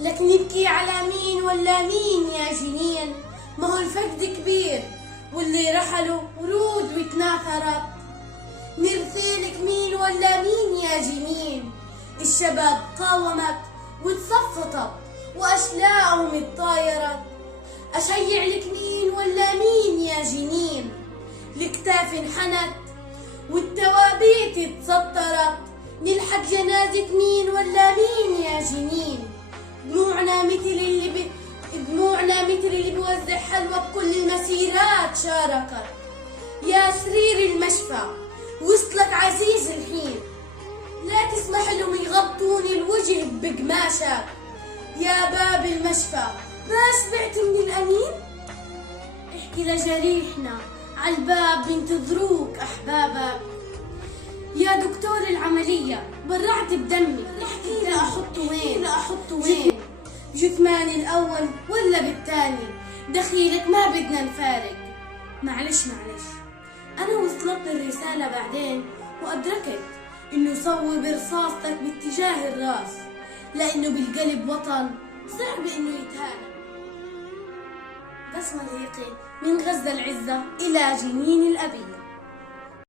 لك نبكي على مين ولا مين يا جنين؟ ما هو الفقد كبير واللي رحلوا ورود وتناثرت. نرثيلك مين ولا مين يا جنين؟ الشباب قاومت وتصفطت وأشلاءهم اتطايرت. أشيع لك مين ولا مين يا جنين؟ الكتاف انحنت والتوابيت اتسطرت. نلحق جنازة مين ولا مين يا جنين؟ دموعنا مثل اللي بيوزع حلوى بكل المسيرات شاركت. يا سرير المشفى وصلك عزيز الحين، لا تسمح لهم يغطوني الوجه بقماشك. يا باب المشفى ما شبعت من الأنين؟ احكي لجريحنا عالباب بينتظروك أحبابك. يا دكتور العملية برعت بدمي، احكي لي أحطه وين؟ جثمان الأول ولا بالتاني؟ دخيلك ما بدنا نفارق. معلش أنا وصلتني الرسالة بعدين وأدركت إنه صوب رصاصتك باتجاه الراس، لأنه بالقلب وطن صعب إنه يتهانى. بسمة اليقين من غزة العزة إلى جنين الأبية.